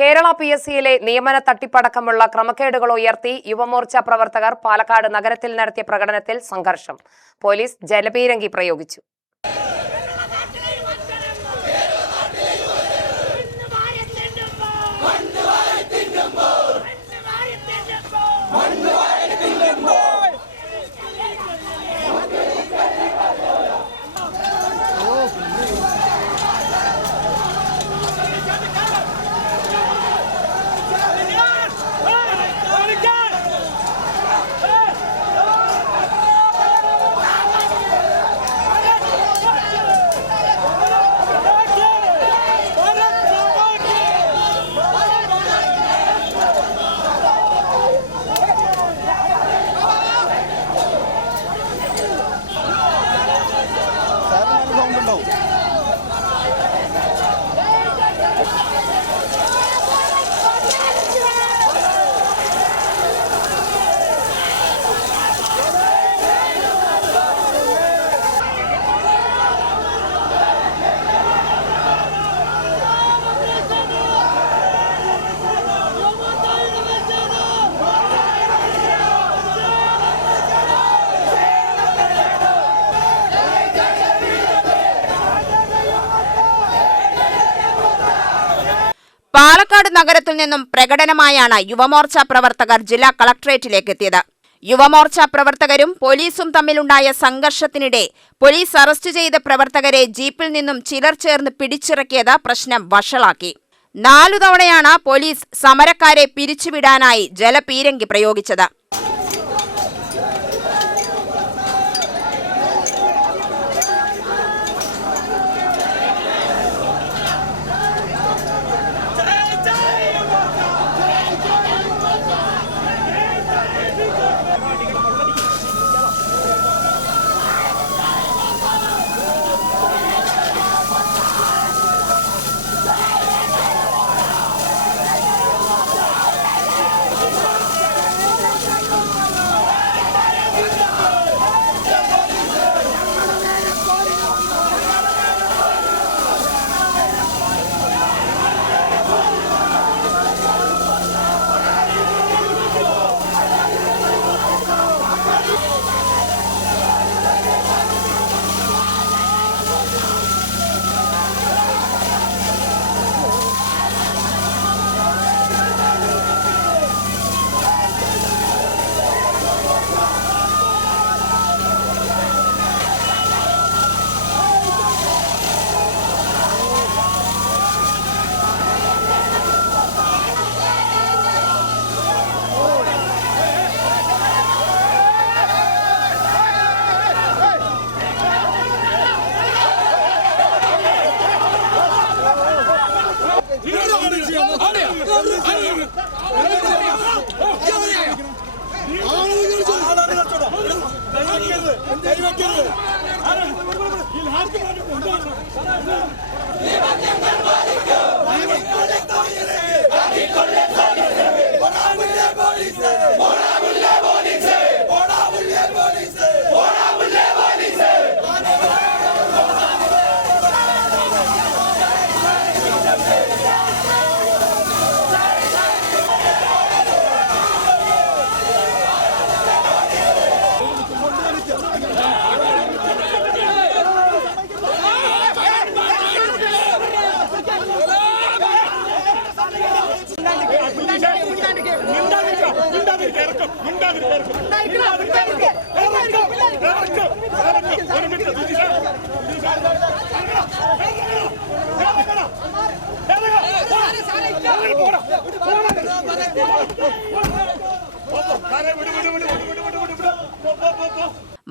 കേരള PSCയിലെ നിയമന തട്ടിപ്പടക്കമുള്ള ക്രമക്കേടുകൾ ഉയർത്തി യുവമോർച്ച പ്രവർത്തകർ പാലക്കാട് നഗരത്തിൽ നടത്തിയ പ്രകടനത്തിൽ സംഘർഷം. പോലീസ് ജലപീരങ്കി പ്രയോഗിച്ചു. പാലക്കാട് നഗരത്തിൽ നിന്നും പ്രകടനമായാണ് യുവമോർച്ച പ്രവർത്തകർ ജില്ലാ കളക്ടറേറ്റിലേക്ക് എത്തിയത്. യുവമോർച്ച പ്രവർത്തകരും പോലീസും തമ്മിലുണ്ടായ സംഘർഷത്തിനിടെ പോലീസ് അറസ്റ്റ് ചെയ്ത പ്രവർത്തകരെ ജീപ്പിൽ നിന്നും ചിലർ ചേർന്ന് പിടിച്ചിറക്കിയത് പ്രശ്നം വഷളാക്കി. 4 തവണയാണ് പോലീസ് സമരക്കാരെ പിരിച്ചുവിടാനായി ജലപീരങ്കി പ്രയോഗിച്ചത്.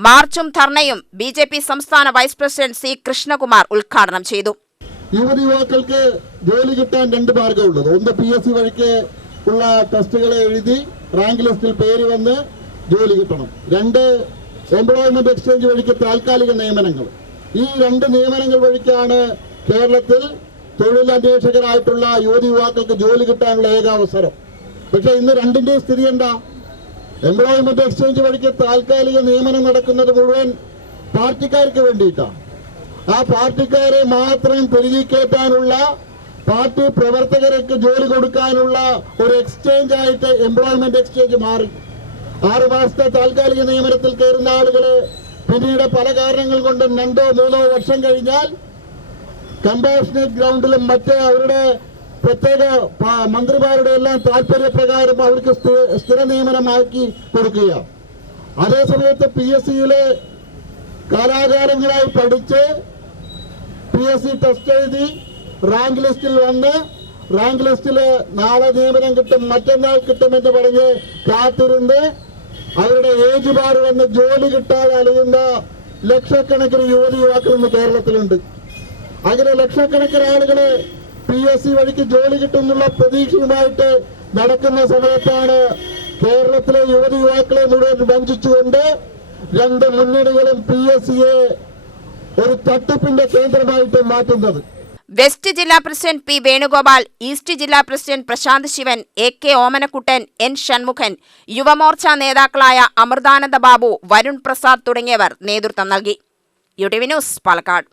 മാർച്ചും ധർണയും BJP സംസ്ഥാന വൈസ് പ്രസിഡന്റ് C. കൃഷ്ണകുമാർ ഉദ്ഘാടനം ചെയ്തു. യുവതിയുവാക്കൾക്ക് ജോലി കിട്ടാൻ 2 മാർഗമുള്ളത്. ഒന്ന് PSC വഴിക്ക് ഉള്ള ടെസ്റ്റുകൾ എഴുതി റാങ്ക് ലിസ്റ്റിൽ പേര് വന്ന് ജോലി കിട്ടണം. 2 എംപ്ലോയ്മെന്റ് എക്സ്ചേഞ്ച് വഴിക്ക് താൽക്കാലിക നിയമനങ്ങൾ. ഈ 2 നിയമനങ്ങൾ വഴിക്കാണ് കേരളത്തിൽ തൊഴിലന്വേഷകരായിട്ടുള്ള യുവതിയുവാക്കൾക്ക് ജോലി കിട്ടാനുള്ള ഏക അവസരം. പക്ഷെ ഇന്ന് 2ന്റെയും സ്ഥിതി എന്താ? എംപ്ലോയ്മെന്റ് എക്സ്ചേഞ്ച് വഴിക്ക് താൽക്കാലിക നിയമനം നടക്കുന്നത് മുഴുവൻ പാർട്ടിക്കാർക്ക് വേണ്ടിയിട്ടാണ്. ആ പാർട്ടിക്കാരെ മാത്രം പെരുകി കയറ്റാനുള്ള പാർട്ടി പ്രവർത്തകർക്ക് ജോലി കൊടുക്കാനുള്ള ഒരു എക്സ്ചേഞ്ച് ആയിട്ട് എംപ്ലോയ്മെന്റ് എക്സ്ചേഞ്ച് മാറി. 6 മാസത്തെ താൽക്കാലിക നിയമനത്തിൽ കയറുന്ന ആളുകള് പിന്നീട് പല കാരണങ്ങൾ കൊണ്ടും 2-3 വർഷം കഴിഞ്ഞാൽ കമ്പാഷനേറ്റ് ഗ്രൗണ്ടിലും മറ്റ് അവരുടെ പ്രത്യേക മന്ത്രിമാരുടെ എല്ലാം താല്പര്യപ്രകാരം അവർക്ക് സ്ഥിര നിയമനമാക്കി കൊടുക്കുക. അതേസമയത്ത് PSCയില് കാലാകാലങ്ങളായി പഠിച്ച് PSC ടെസ്റ്റ് എഴുതി റാങ്ക് ലിസ്റ്റിൽ വന്ന് റാങ്ക് ലിസ്റ്റില് നാളെ നിയമനം കിട്ടും, മറ്റന്നാൾ കിട്ടുമെന്ന് പറഞ്ഞ് കാത്തിരുന്ന് അവരുടെ ഏജ് ബാർ വന്ന് ജോലി കിട്ടാതെ അലയുന്ന ലക്ഷക്കണക്കിന് യുവാക്കൾ ഇന്ന് കേരളത്തിലുണ്ട്. അങ്ങനെ ലക്ഷക്കണക്കിന് ആളുകള് PSC വഴിക്ക് ജോലി കിട്ടുന്നുള്ള പ്രതീക്ഷയുമായിട്ട് നടക്കുന്ന സമയത്താണ് കേരളത്തിലെ യുവാക്കളെ മുഴുവൻ വഞ്ചിച്ചുകൊണ്ട് 2 മുന്നണികളും PSCയെ ഒരു തട്ടിപ്പിന്റെ കേന്ദ്രമായിട്ട് മാറ്റുന്നത്. വെസ്റ്റ് ജില്ലാ പ്രസിഡന്റ് P. വേണുഗോപാൽ, ഈസ്റ്റ് ജില്ലാ president Prashanth Shivan, AK Omanakuttan, N. Shanmughan, Yuvamorcha നേതാക്കളായ അമൃതാനന്ദ ബാബു, വരുൺ പ്രസാദ് തുടങ്ങിയവർ നേതൃത്വം നൽകി. UTV news, Palakkad.